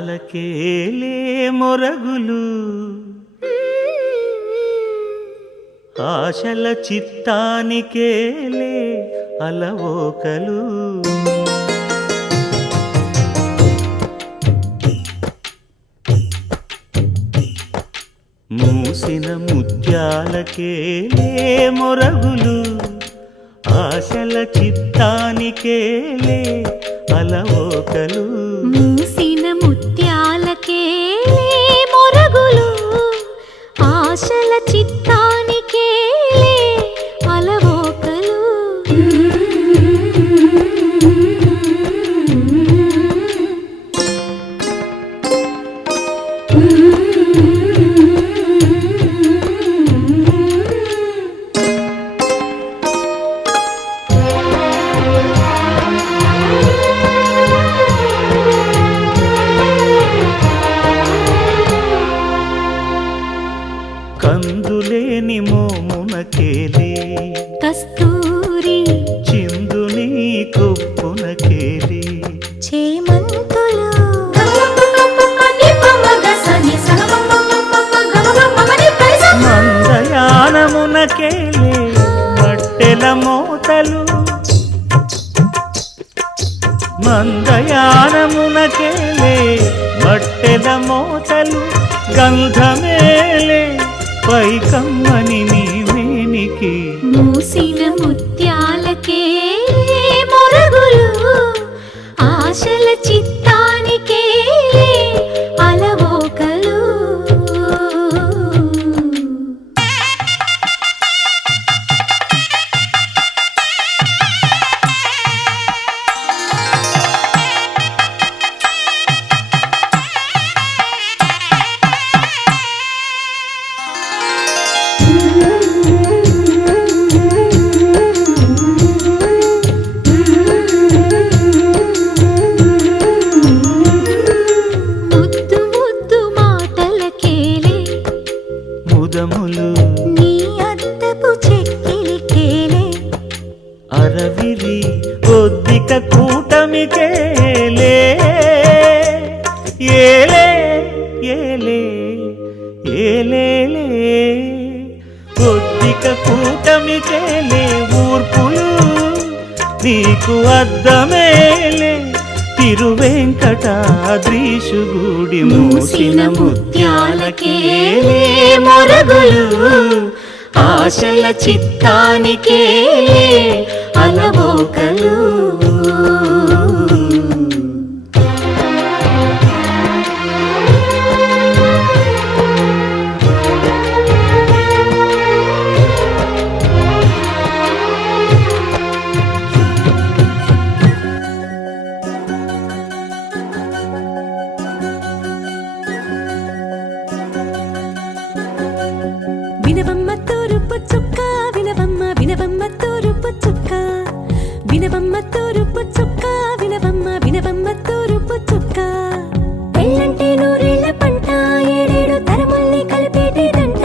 ముత్యాలకేలే మొరగులు ఆశల చిత్తానికేలే అలవోకలు మూసిన ముత్యాలకేలే మొరగులు ఆశల చిత్తానికేలే అలవోకలు మూసిన ముత్యాలకేలే మొరగులు ఆశల చిత్తానికేలే అలవోకలు కందులేని మోమునకేలే కస్తూరి చిందుని కొప్పునకేలే చేమంతులు మందయానమునకేలే మట్టెల మోతలు మందయానమునకేలే మట్టెల మోతలు గంధమేలే పైకమ్మని నీవేనికి మూసిన ముత్యాలకేలే మొరగులు ఆశల చిత్తానికేలే అలవోకలు ముద్దు ముద్దు మాటలకేలే ముదములు నీ అద్దపు చెక్కిలికేలే అరవిరి ఒద్దిక కూటమికేలే ఏలే ఏలే ఏలేలే ఒద్దిక కూటమికేలే ఊర్పులు నీకు అద్దమేలే తిరువెంకటాద్రీశుగుడి మూసిన ముత్యాలకేలే మొరగులు ఆశల చిత్తానికేలే అలవోకలు వినవమ్మ తూరుపు చుక్క వినవమ్మ వినవమ్మ తూరుపు చుక్క వినవమ్మ తూరుపు చుక్క వినవమ్మ వినవమ్మ తూరుపు చుక్క పెళ్ళంటే నూరేళ్ల పంట ఏడేడు తరముల్ని కలిపేటేదంట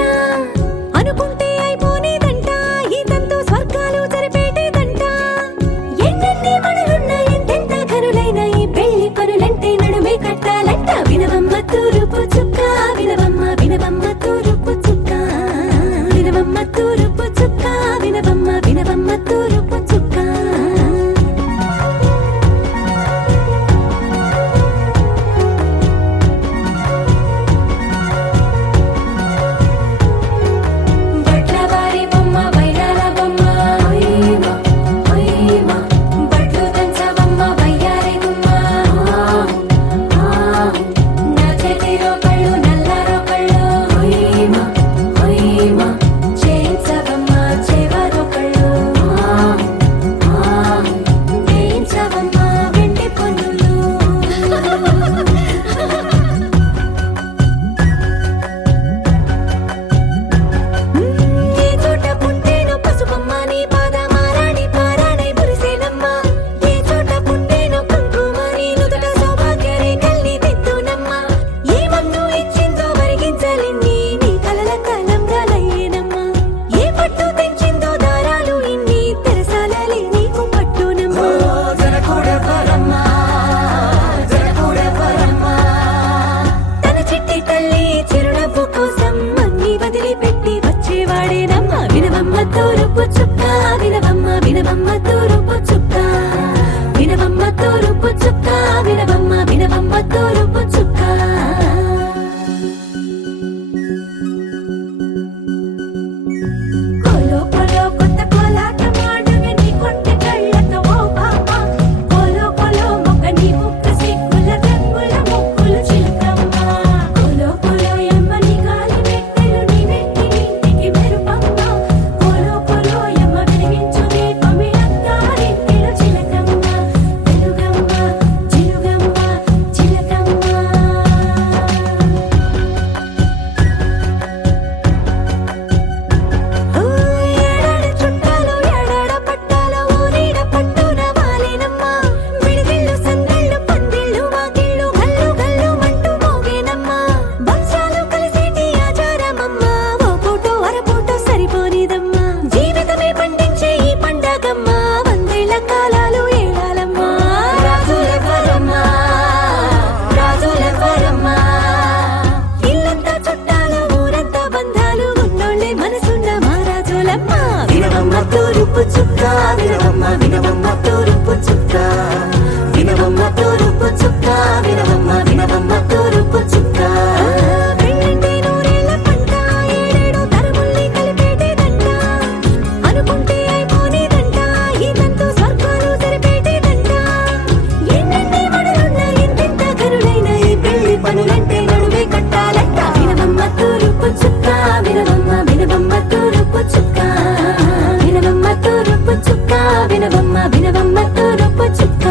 అనుకుంటే అయిపోనేదంట ఈ తంతు స్వర్గాలు జరిపేటేదంట ఎన్నెన్ని మనులున్న ఎంతెంత కరులైన ఈ పెళ్లి పనులంటే నడుమే కట్టాలంట వినవమ్మ తూరుపు చుక్క వినవమ్మ వినవమ్మ తూరుపు చుక్క వినవమ్మ తూరుపు చుక్క వినవమ్మ వినవమ్మ తూరుపు చుక్క బట్లవారి బొమ్మ వైరాల బొమ్మ హొయ్యమా హొయ్యమా బట్లు దంచవమ్మ వయ్యారి గుమ్మ నచటి తూరుపు చుక్క వినవమ్మ తూరుపు చుక్క వినవమ్మ తూరుపు చుక్క కోలో కోలో కొత్త కోలాటం ఆడవే నీ కొంటె కళ్ళతో ఓ బామ్మ కోలో కోలో మొక్క నీ ముక్క సిగ్గుల రంగుల ముక్కులు చిలకమ్మ కోలో కోలో యమ్మ నీ గాలి మెట్టెలు నీ వెట్టి ఇంటికి మెరుపమ్మ కోలో కోలో యమ్మ వెలిగించు దీపమే అత్తారింటిలో చిలకమ్మ వెలుగమ్మ చిలుగమ్మ చిలకమ్మ ఏడాడ చుట్టాలు ఏడాడ పట్టాలు ఊరీడ పట్టున వాలినమ్మ విడిదిళ్ళు సందళ్ళు పందిళ్ళు వాకిళ్ళు గల్లు గల్లు మంటూ మోగేనమ్మ వంశాలు కలిసేటి ఆచారమమ్మ ఓ పూటో అరపూటో సరిపోనిదమ్మ జీవితమే పండించే ఈ పండగమ్మ వందేళ్ల కాలాలు ఏడాలమ్మ రాజులెవరమ్మ రాజులెవరమ్మ ఇల్లంతా చుట్టాలు ఊరంతా బంధాలు ఉన్నోళ్ళే మనసున్న మహారాజులమ్మ వినవమ్మ తూరుపు చుక్క వినవమ్మ తూరుపు చుక్క వినవమ్మ తూరుపు చుక్క వినవమ్మ తూరుపు చుక్క పెళ్ళంటే నూరేళ్ల పంట ఏడేడు తరముల్ని కలిపేటేదంట అనుకుంటే అయిపోనేదంట ఈ తంతు స్వర్గాలు సరిపేటేదంట ఎన్నెన్ని మడులున్న ఎంతెంత కరుడైన ఈ పెళ్లి పనులంటే నడువే కట్టాలంట వినవమ్మ తూరుపు చుక్క వినవమ్మ తూరుపు చుక్క వినవమ్మ తూరుపు చుక్క వినవమ్మ తూరుపు చుక్క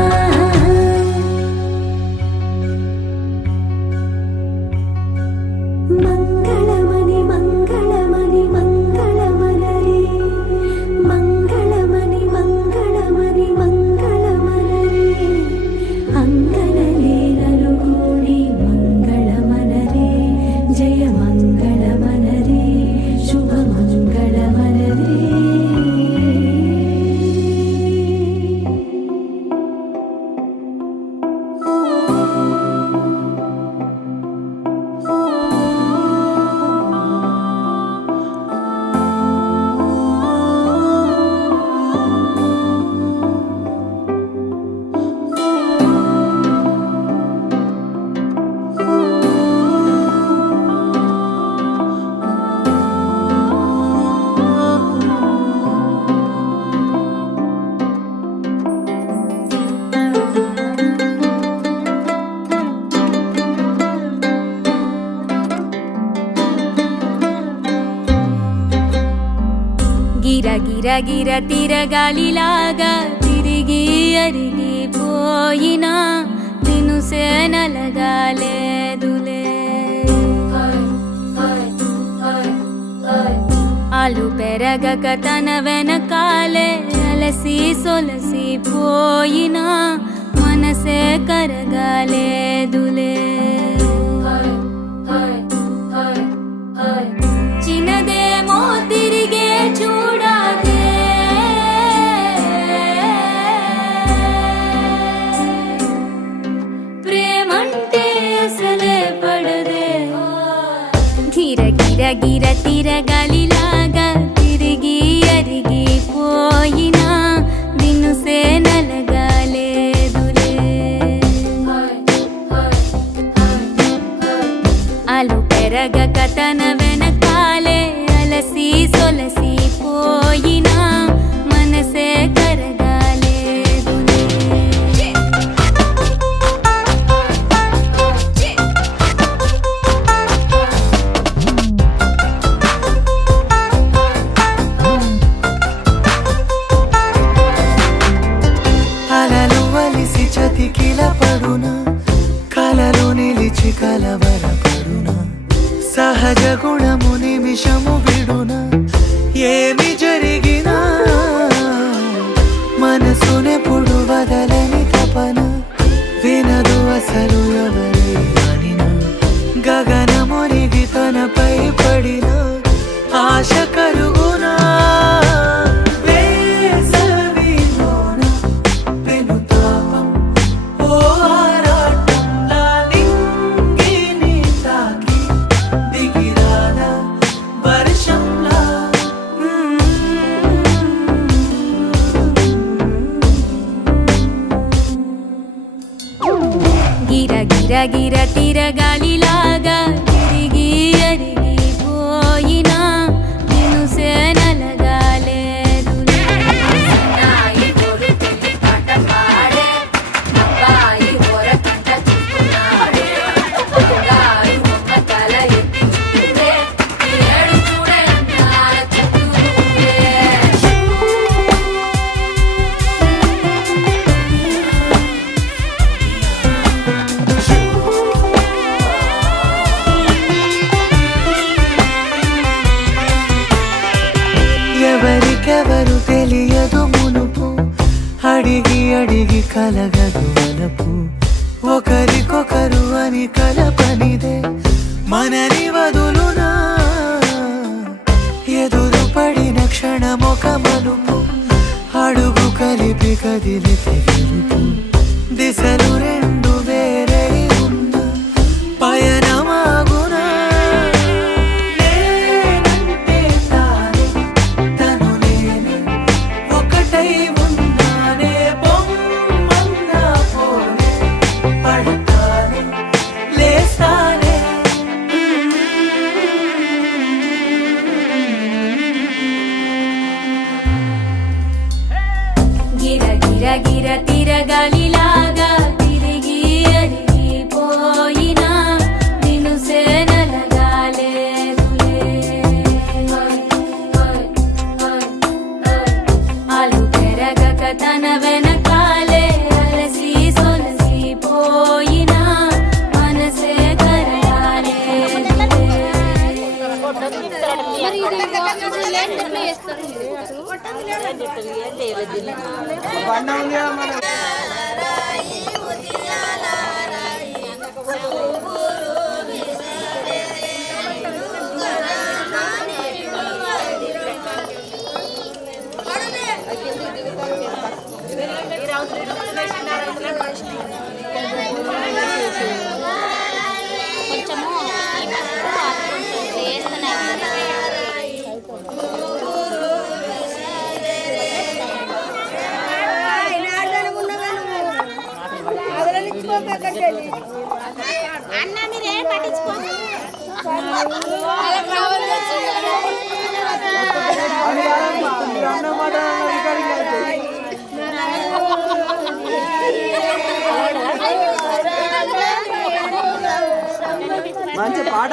మంగళమణి మంగళమణి మంగళమనరే మంగళమణి మంగళమణి మంగళమనరే అంగనలే నలుగూడి మంగళమనరే జయ మంగళమనరే శుభ మంగళమనరే గిర గిర గిర తిరగాలిలాగా తిరిగి అరిగిపోయినా తినుసే నలగాలేదులే ఆలు పెరగక తన వెనకాలే అలసి సొలసి పోయినా మనసే కరగాలేదులే చిన్నదేమో తిరిగే చూడాదే ప్రేమంటే అసలే పడదే గిర గిర గిర తిరగాలిలాగా తిరిగి అరిగిపోయినా దినుసే నలగాలేదులే ఆలు పెరగక తన వెనకాలే అలసి సొలసి పోయినా మనసే కరగాలేదులే అలలు వలిసి చతికిల పడునా కలలు నిలిచి కలవరపడునా సహజ గుణము నిమిషము విడునా ఏమి జరిగినా మనసునెప్పుడు వదలని తపన వినదు అసలు ఎవరి అనినా గగనమునిగి తనపై పడిన ఆశ కలుగునా వేసవిలోన పెనుతాపం ఓ ఆరాటంలా నింగిని తాకి దిగిరాదా వర్షంలా గిర తిరగాలిలాగా తిరిగి అరిగిపోయినా నేను సేనలగాలేదులే నాయి కొడుకుని పాట పాడే అబ్బాయి ఓరకంట చూస్తున్నాడే గారు మొక్క తల ఎత్తి చూడే ఏడు చూడే నాల చుట్టూరే ఎవరికెవరు తెలియదు మునుపు అడిగి అడిగి కలగదు వలపు ఒకరికొకరు అని కలపనిదే మనని వదులునా ఎదురు పడిన క్షణమొక మలుపు అడుగు కలిపి కదిలితే గెలుపు దిశలు రెండు వేరే ఉన్న పయనమాగునా నేనంటే తానే తను నేనే ఒకటై ఉన్నానే బొమ్మన్నా పోనే పడతానే లేస్తానే గిర తిరగాలిలాగా తిరిగి అరిగిపోయినా నిన్ను సేనలగాలేదులే అలు పెరగక తన వెనకాలే అలసి సొలసిపోయినా మనసే కరగాలేదులే అన్న మీరేం పట్టించుకో మంచి పాట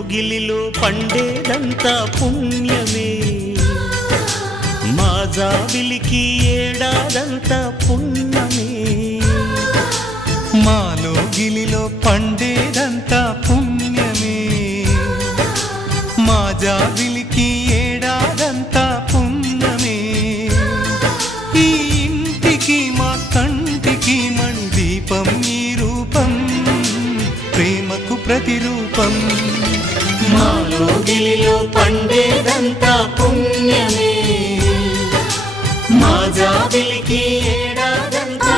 లోగిలిలో పండేదంతా పుణ్యమే, మా జాబిలికి ఏడాదంతా పుణ్యమే. మాలో గిలిలో పండేదంతా పుణ్యమే, మా జాబిలికి ఏడాదంతా పుణ్యమే. ఈ ఇంటికి మా కంటికి మణి దీపం ఈ రూపం, ప్రేమకు ప్రతిరూపం. మా లోగిలిలో పండేదంతా పుణ్యమే, మా జాబిలికి ఏడాదంతా.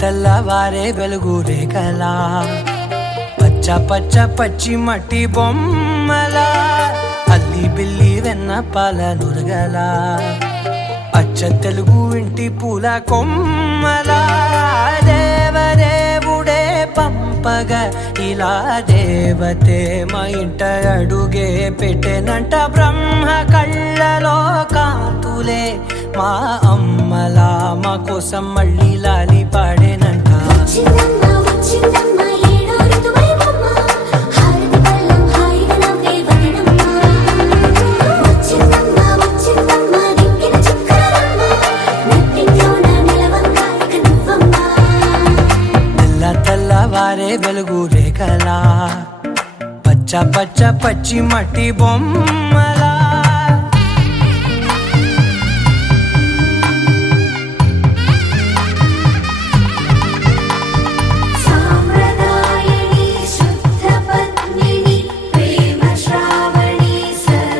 తెల్లవారే వెలుగు రేఖలా, పచ్చ పచ్చ పచ్చి మట్టి బొమ్మలా, అల్లి బిల్లి వెన్న పాల నురగలా, అచ్చ తెలుగు ఇంటి పూల కొమ్మలా. దేవదేవుడే పంపగా ఇలా దేవతే మా ఇంట అడుగే పెట్టెనంట. బ్రహ్మ కళ్ళలో కాంతులే మా అమ్మలా మా కోసం మళ్ళీ లాలి పాడేనంట. తెల్లవారే వెలుగు రేఖలా, పచ్చ పచ్చ పచ్చి మట్టి బొమ్మలా. సాంప్రదాయని శుద్ధ పద్మిని ప్రేమ శ్రావణి సర్వ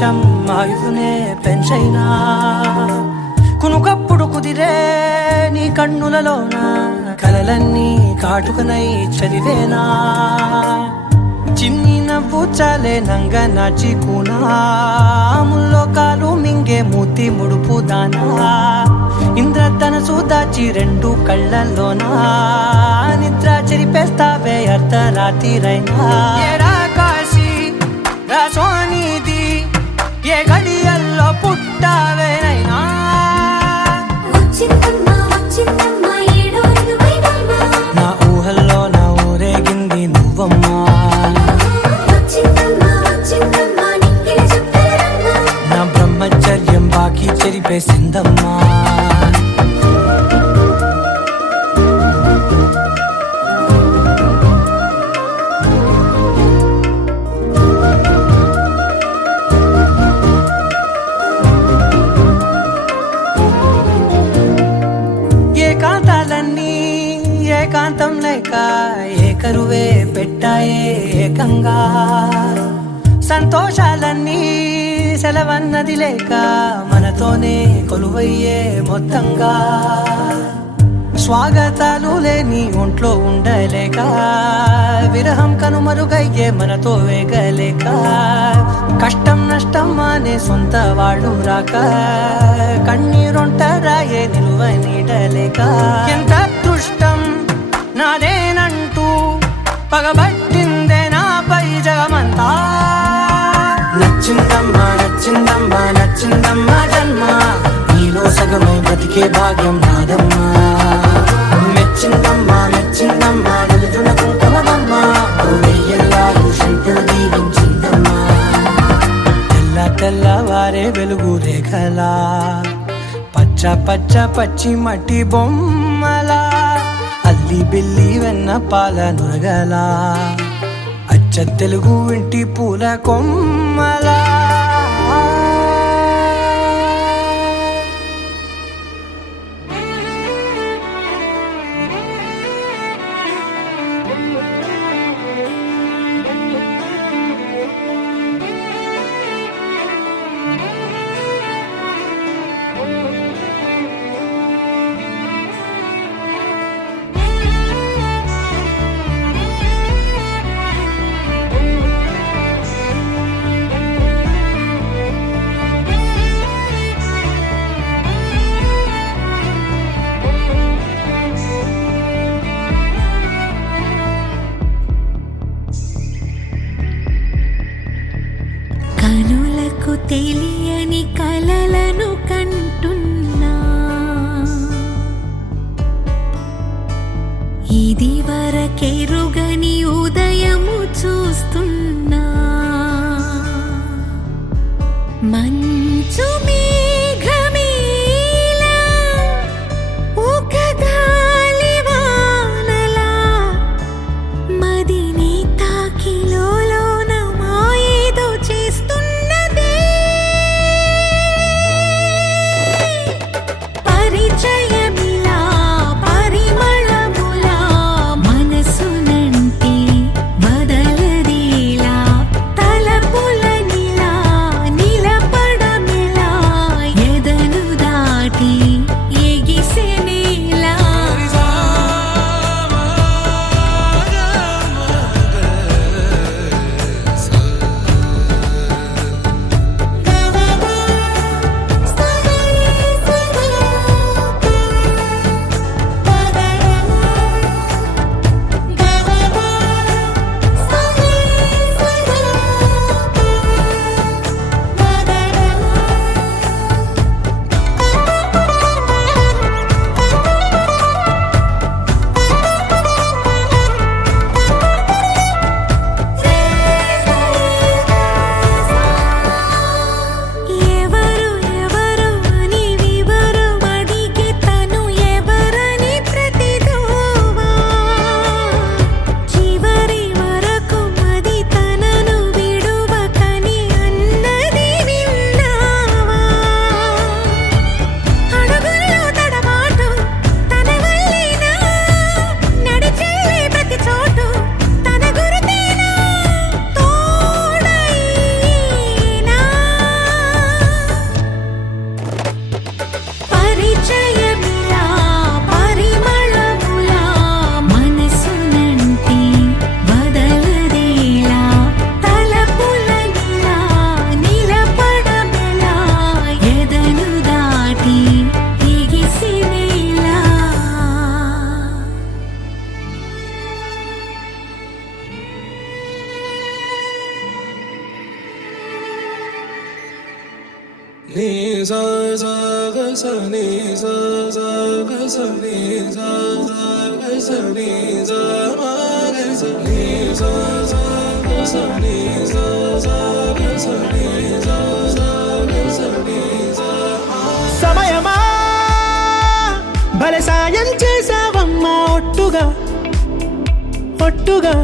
నిమిషం ఆయువునే పెంచైనా కునుకప్పుడు కుదిరే నీ కన్నులలోన కలలన్నీ కాటుకనై చదివేనా చిన్ని నవ్వు చాలే నంగ నాచి కూనాముల్లో కాలు మింగే మూతి ముడుపు దానా ఇంద్రధనసు దాచి రెండు కళ్ళల్లోనా నిద్ర చెరిపేస్తావే అర్ధరాత్రిరైనా ఏరా కాశీ రా సోనిది ఏ గడియల్లో పుట్టావేనైనా వచ్చిందమ్మా వచ్చిందమ్మా ఏడో ఋతువైవమ్మా నా ఊహల్లో నా ఊరేగింది నువ్వమ్మా వచ్చిందమ్మా వచ్చిందమ్మా నిక్కిలి చుక్కలమ్మా నా బ్రహ్మచర్యం బాకీ చెరిపేసిందమ్మా ఏకాంతాలన్నీ ఏకాంతం లేక ఏకరువే పెట్టాయే ఏకంగా సంతోషాలన్నీ సెలవన్నది లేక మనతోనే కొలువయ్యే మొత్తంగా స్వాగతాలు లేని ఒంట్లో ఉండలేక విరహం కనుమరుగయ్యే మనతో వేగలేక కష్టం నష్టం అనే సొంత వాళ్ళు రాక కన్నీరొంటరాయే నిలువ నీడలేక ఎంత అదృష్టం నాదేనంటూ పగబట్టిందే నాపై జగమంతా నచ్చిందమ్మా నచ్చిందమ్మా నచ్చిందమ్మా జన్మ నీలో సగమై బ్రతికే భాగ్యం నాదమ్మా మెచ్చిందమ్మా మెచ్చిందమ్మా నిలుచున కుంకుమమ్మా వెయ్యల్లాలు శంకరు దీవించిందమ్మా తెల్ల తెల్లవారే వెలుగు రేఖలా పచ్చ పచ్చ పచ్చి మట్టి బొమ్మలా అల్లి బిల్లి వెన్న పాల నురగలా అచ్చ తెలుగు ఇంటి పూల కొమ్మలా కనులకు తెలియని కలలను కంటున్నా ఇది వరకెరుగని ఉదయము చూస్తున్నా మంచు మేఘమేలా ఒక గాలివానలా మదిని తాకిలోన మాయేదో చేస్తున్నదే ni sa sa ga sa ni sa sa ga sa ni sa sa ga sa ni sa ma ga sa ni sa sa ga sa ni sa sa ga sa ni sa sa ga sa ni sa ma. సమయమా భలే సాయం చేసావమ్మా ఒట్టుగా ఒట్టుగా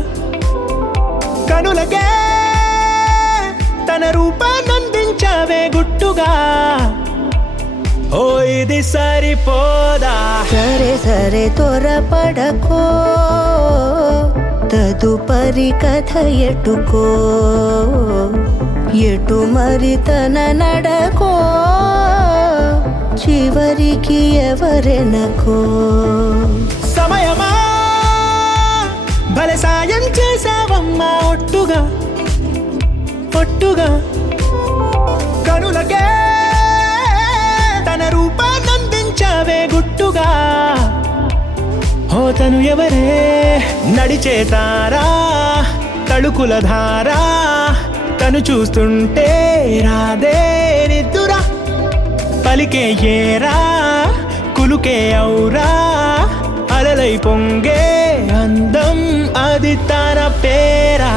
కనులకే తన రూపాన్నందించావే గుట్టుగా ఓ ఇది సరిపోదా సరే సరే త్వరపడకో తదుపరి కథ ఎటుకో ఎటు మరి తన నడకో చివరికి ఎవరెనకో సమయమా భలే సాయం చేసావమ్మా ఒట్టుగా ఒట్టుగా కనులకే తన రూపాన్నందించావే గుట్టుగా ఓ తను ఎవరే నడిచే తారా తళుకుల ధారా తను చూస్తుంటే రాదే నిద్దురా పలికే ఏరా కులుకే ఔరా అలలై పొంగే అందం అది తన పేరా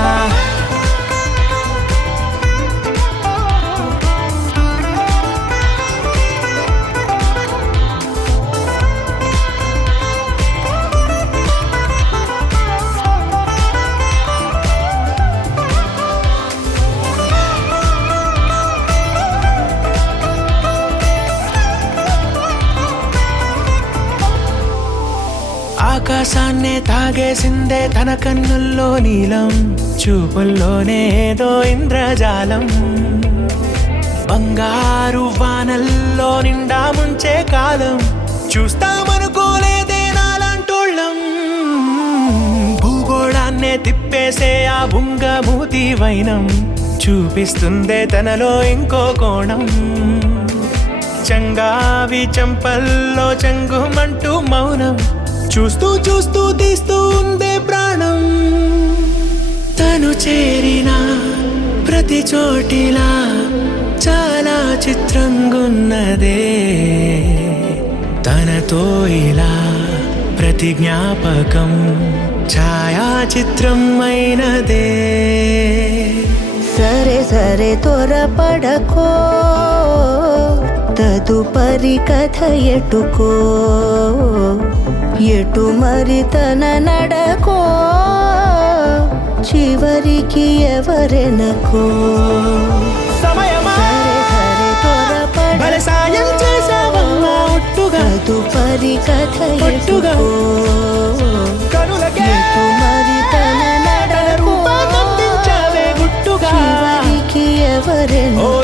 ఆకాశాన్నే తాగేసిందే తన కన్నుల్లో నీలం చూపుల్లోనే ఏదో ఇంద్రజాలం బంగారు వానల్లో నిండా ముంచే కాలం చూస్తామనుకోలేదే నాలాంటోళ్ళం భూగోళాన్నే తిప్పేసే ఆ బుంగమూతి వైనం చూపిస్తుందే తనలో ఇంకో కోణం చంగావి చంపల్లో చంగుమంటూ మౌనం చూస్తూ చూస్తూ తీస్తూ ఉందే ప్రాణం తను చేరిన ప్రతి చోటిలా చాలా చిత్రంగున్నదే తనతో ఇలా ప్రతి జ్ఞాపకం ఛాయాచిత్రం అయినదే సరే సరే త్వరపడకో తదుపరి కథ ఎటుకో ఎటు మరి తన నడకో చివరికి ఎవరెనకో సమయమా సరే సరే భలే సాయం చేసావమ్మా ఒట్టుగా తదుపరి కథ ఒట్టుగా ఎటుకో కనులకే ఎటు మరి తన తన నడకో రూపాన్నందించావే గుట్టుగా చివరికి ఎవరెనకో ఓ